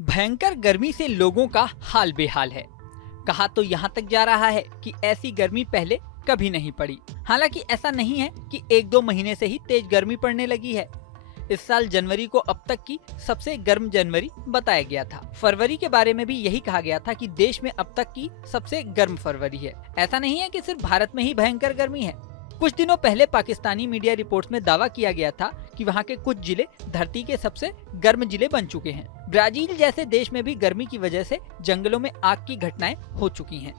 भयंकर गर्मी से लोगों का हाल बेहाल है। कहा तो यहाँ तक जा रहा है कि ऐसी गर्मी पहले कभी नहीं पड़ी। हालांकि ऐसा नहीं है कि एक दो महीने से ही तेज गर्मी पड़ने लगी है। इस साल जनवरी को अब तक की सबसे गर्म जनवरी बताया गया था। फरवरी के बारे में भी यही कहा गया था कि देश में अब तक की सबसे गर्म फरवरी है। ऐसा नहीं है कि सिर्फ भारत में ही भयंकर गर्मी है। कुछ दिनों पहले पाकिस्तानी मीडिया रिपोर्ट्स में दावा किया गया था कि वहाँ के कुछ जिले धरती के सबसे गर्म जिले बन चुके हैं। ब्राजील जैसे देश में भी गर्मी की वजह से जंगलों में आग की घटनाएं हो चुकी हैं।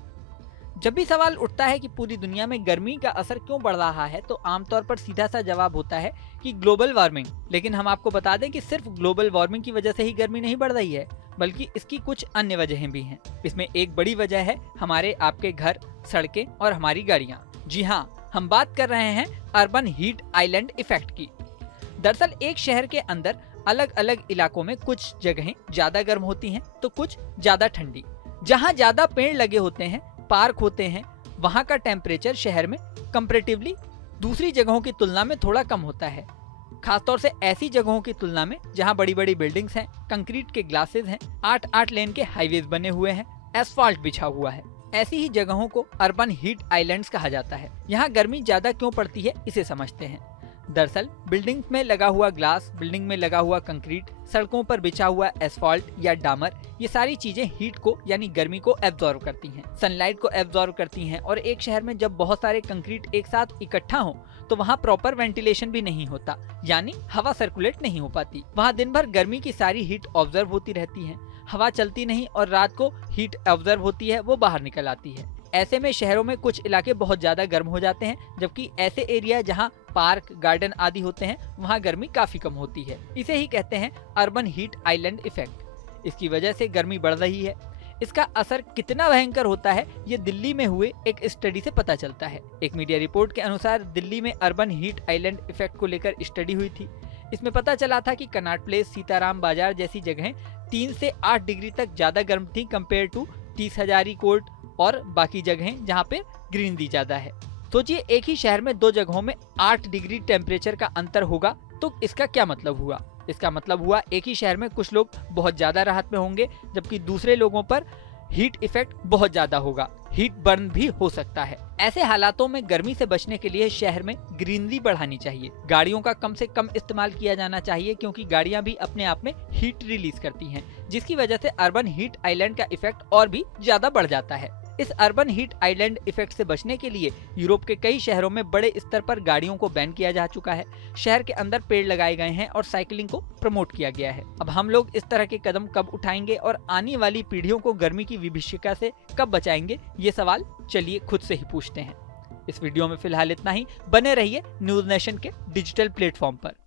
जब भी सवाल उठता है कि पूरी दुनिया में गर्मी का असर क्यों बढ़ रहा है, तो आमतौर पर सीधा सा जवाब होता है कि ग्लोबल वार्मिंग। लेकिन हम आपको बता दें कि सिर्फ ग्लोबल वार्मिंग की वजह से ही गर्मी नहीं बढ़ रही है, बल्कि इसकी कुछ अन्य वजहें भी हैं। इसमें एक बड़ी वजह है हमारे आपके घर, सड़कें और हमारी गाड़ियाँ। जी हाँ, हम बात कर रहे हैं अर्बन हीट आइलैंड इफेक्ट की। दरअसल एक शहर के अंदर अलग अलग इलाकों में कुछ जगहें ज्यादा गर्म होती हैं तो कुछ ज्यादा ठंडी। जहाँ ज्यादा पेड़ लगे होते हैं, पार्क होते हैं, वहाँ का टेम्परेचर शहर में कंपैरेटिवली दूसरी जगहों की तुलना में थोड़ा कम होता है। खासतौर से ऐसी जगहों की तुलना में जहाँ बड़ी बड़ी बिल्डिंग्स हैं, कंक्रीट के ग्लासेस हैं, 8-8 लेन के हाईवेज बने हुए हैं, एसफाल्ट बिछा हुआ है। ऐसी ही जगहों को अर्बन हीट आइलैंड्स कहा जाता है। यहाँ गर्मी ज्यादा क्यों पड़ती है, इसे समझते हैं। दरअसल बिल्डिंग में लगा हुआ ग्लास, बिल्डिंग में लगा हुआ कंक्रीट, सड़कों पर बिछा हुआ एस्फाल्ट या डामर, ये सारी चीजें हीट को यानी गर्मी को एब्जॉर्व करती हैं, सनलाइट को एब्जॉर्व करती हैं। और एक शहर में जब बहुत सारे कंक्रीट एक साथ इकट्ठा हो तो वहाँ प्रॉपर वेंटिलेशन भी नहीं होता, यानी हवा सर्कुलेट नहीं हो पाती। वहाँ दिन भर गर्मी की सारी हीट ऑब्जर्व होती रहती है, हवा चलती नहीं और रात को हीट ऑब्जर्व होती है, वो बाहर निकल आती है। ऐसे में शहरों में कुछ इलाके बहुत ज्यादा गर्म हो जाते हैं, जबकि ऐसे एरिया जहां पार्क, गार्डन आदि होते हैं, वहां गर्मी काफी कम होती है। इसे ही कहते हैं अर्बन हीट आइलैंड इफेक्ट। इसकी वजह से गर्मी बढ़ रही है। इसका असर कितना भयंकर होता है, ये दिल्ली में हुए एक स्टडी से पता चलता है। एक मीडिया रिपोर्ट के अनुसार दिल्ली में अर्बन हीट आइलैंड इफेक्ट को लेकर स्टडी हुई थी। इसमें पता चला था कि कनॉट प्लेस, सीताराम बाजार जैसी जगहें 3 से 8 डिग्री तक ज्यादा गर्म थी कंपेयर टू 30 हजारी कोर्ट और बाकी जगहें जहाँ पे ग्रीन दी ज्यादा है। सोचिए एक ही शहर में दो जगहों में 8 डिग्री टेम्परेचर का अंतर होगा, तो इसका क्या मतलब हुआ? इसका मतलब हुआ एक ही शहर में कुछ लोग बहुत ज्यादा राहत में होंगे, जबकि दूसरे लोगों पर हीट इफेक्ट बहुत ज्यादा होगा, हीट बर्न भी हो सकता है। ऐसे हालातों में गर्मी से बचने के लिए शहर में ग्रीनरी बढ़ानी चाहिए, गाड़ियों का कम से कम इस्तेमाल किया जाना चाहिए, क्योंकि गाड़ियां भी अपने आप में हीट रिलीज करती हैं, जिसकी वजह से अर्बन हीट आइलैंड का इफेक्ट और भी ज्यादा बढ़ जाता है। इस अर्बन हीट आइलैंड इफेक्ट से बचने के लिए यूरोप के कई शहरों में बड़े स्तर पर गाड़ियों को बैन किया जा चुका है। शहर के अंदर पेड़ लगाए गए हैं और साइकिलिंग को प्रमोट किया गया है। अब हम लोग इस तरह के कदम कब उठाएंगे और आने वाली पीढ़ियों को गर्मी की विभीषिका से कब बचाएंगे, ये सवाल चलिए खुद से ही पूछते हैं। इस वीडियो में फिलहाल इतना ही। बने रहिए न्यूज नेशन के डिजिटल प्लेटफॉर्म पर।